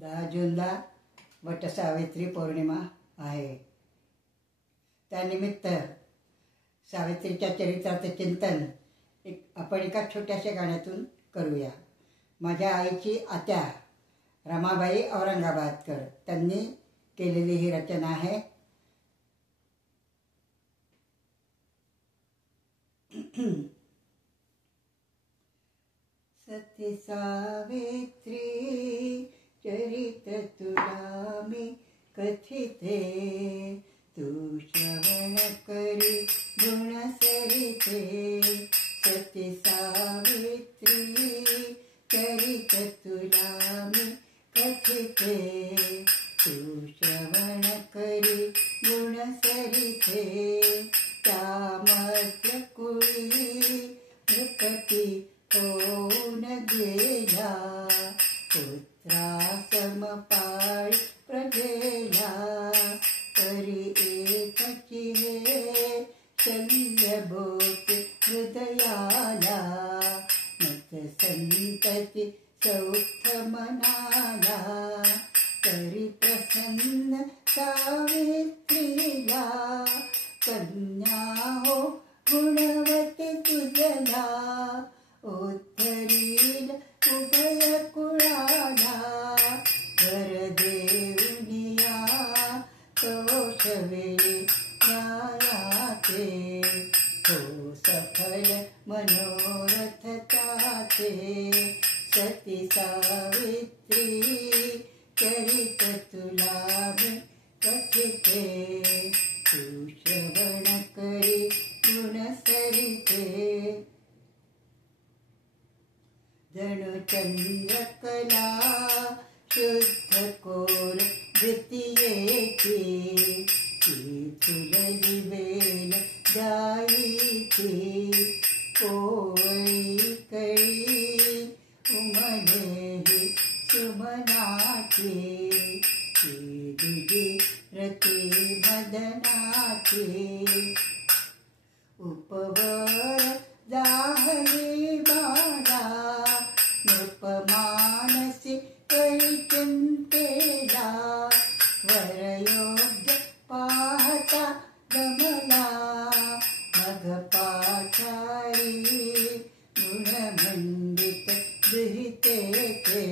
10 जूनला वटसावित्री पौर्णिमा आहे. त्यानिमित्त सावित्रीच्या चरित्राचे चिंतन आपण एका छोट्याशा गाण्यातून करूया. माझ्या आईची आत्या रमाबाई औरंगाबादकर त्यांनी केलेली ही रचना आहे. सती सावित्री चरित तुला मी कथिते, तू श्रवण करी गुण सरिते. सती सावित्री चरित तुला मी कथिते, तू श्रवण करी गुण सरिते. त्यामध्ये कुळी नृपती होऊन गेला, पुत्रा समपाळी प्रजेला. तरी एकची हे शल्यभूत हृदयाला, मत संतती सौख्य मनाला. तरी प्रसन्न सावित्रीला, कन्या हो गुणवती तुझला. उद्धरील उभय कुळाला, वर देऊनिया तोषवेळी न्यायाचे. हो सफल मनोरथ त्याचे, सती सावित्री चरित तुला मी कथिते. तू श्रवण करी गुण सरिते. जणू चंद्रकला शुद्ध कोर द्वितीयेची, ती फुलली वेल जाईची. कोवळी कळी उमलेली सुमनाची, ती दिदी रती मदनाची. उपवर जाहली बाला, नृपमानसी कळी चिंतेला. वरयोग्य पाहता गमला, मग पाठाई गुणमंडित दुहिते ते.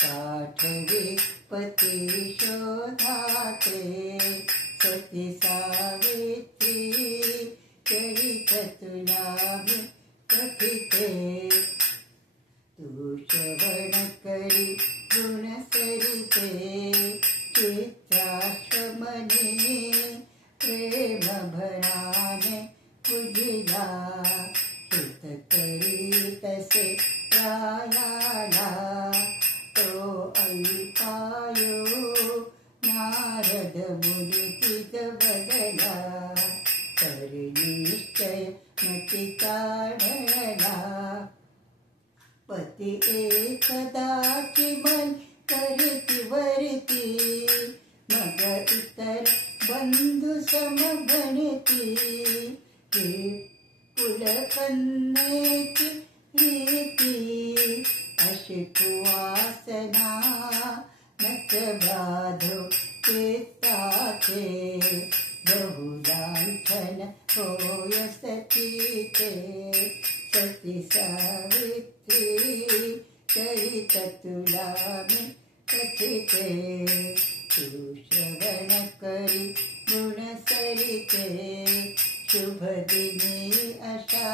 पाठवी पती शोधाते, सती सावित्री चरित तुला मी कथिते. तू श्रवण करी गुण सरिते. चित्राश्रमने प्रेम भराने पूजिला, हित करी तसे रायाला. तो अल्पायो नारद मुनी तिज बदला, तरी निश्चय मती काढला. पती एकदाची मन करती वरती, मग इतर बंधू समगणती. ही कुलकन्येची रीती, अशी कुवासना नच बाधो चित्ताचे. बहुलांछन होय सतीचे, सती सावित्री चरित तुला मी कथिते. तू श्रवण करी गुण सरिते. शुभ दिनी अशा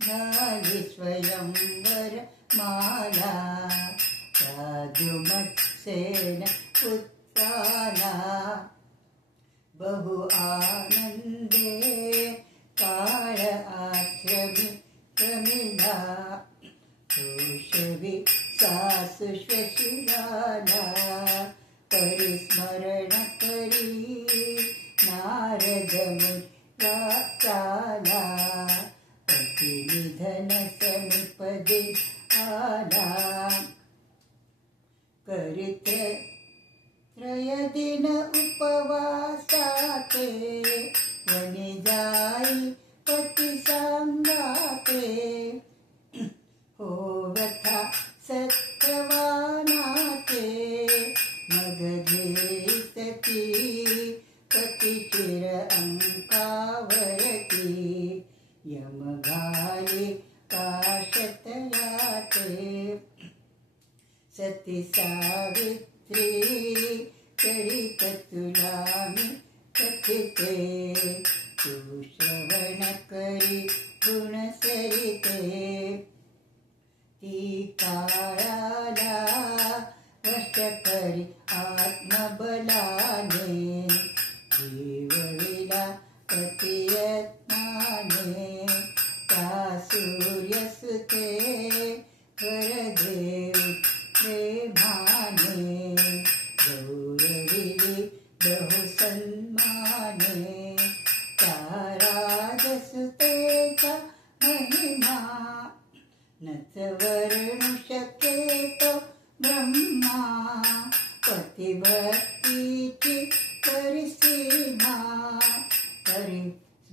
झाली स्वयंवर माला, राजुमत्सेन पुत्राला. बहु आनंदे काळ आश्रमी क्रमिला, तोषवी सासु श्वशुराला. परिस्मरण करी नारद मुनीला, पती निधन समीपदी आला. करीत त्रयदिन उपवासाते, वनी जाई पती सांगाते. हो व्यथा सत्यवानाते, सती सावित्री चरित तुला मी कथिते तू श्रवण करी गुण सरिते ती काळाला वश करी आत्मबलाने जीवविला प्रतियत्नाने त्या सूर्यसुते करदेव प्रेमाने गौरविली बहुसन्माने त्या राजसुतेचा महिमा नच वर्णु शक्यतो ब्रह्मा पतिभक्तीची परिसीमा करी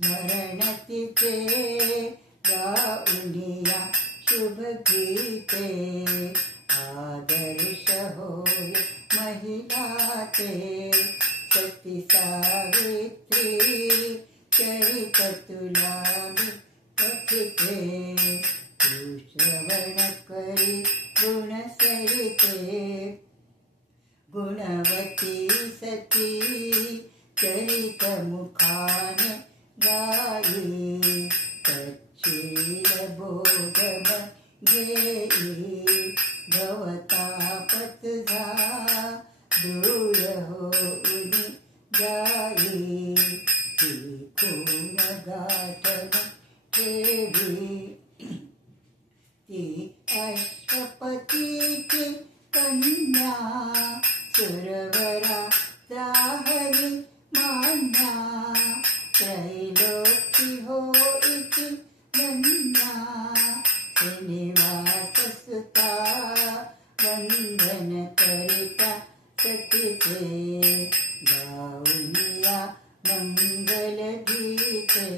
स्मरण तिचे गाऊनिया शुभ गीते आदर्श होय महिला ते सती सावित्री चरित तुला मी कथिते तू श्रवण करी गुण सरिते गुणवती सती चरित मुखाने गाई तच्शील बोधम घेई भवतापत दूर होऊनी जाई ती खून गाठन ठेवी ती अश्वपतीची कन्या सुरवरा जाहरी मान्या त्रैलोकी होईची धन्या श्रीनिवास सुता वंदन करिता सतीचे गाऊनिया मंगल गीते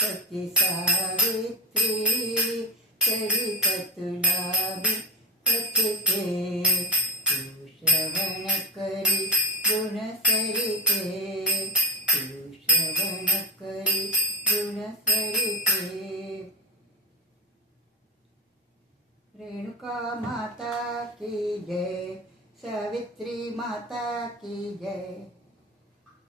सती सावित्री चरित तुला मी कथिते तू श्रवण करी गुण सरिते तू श्रवण करी गुण सरिते रेणुका माता की जय, सावित्री माता की जय।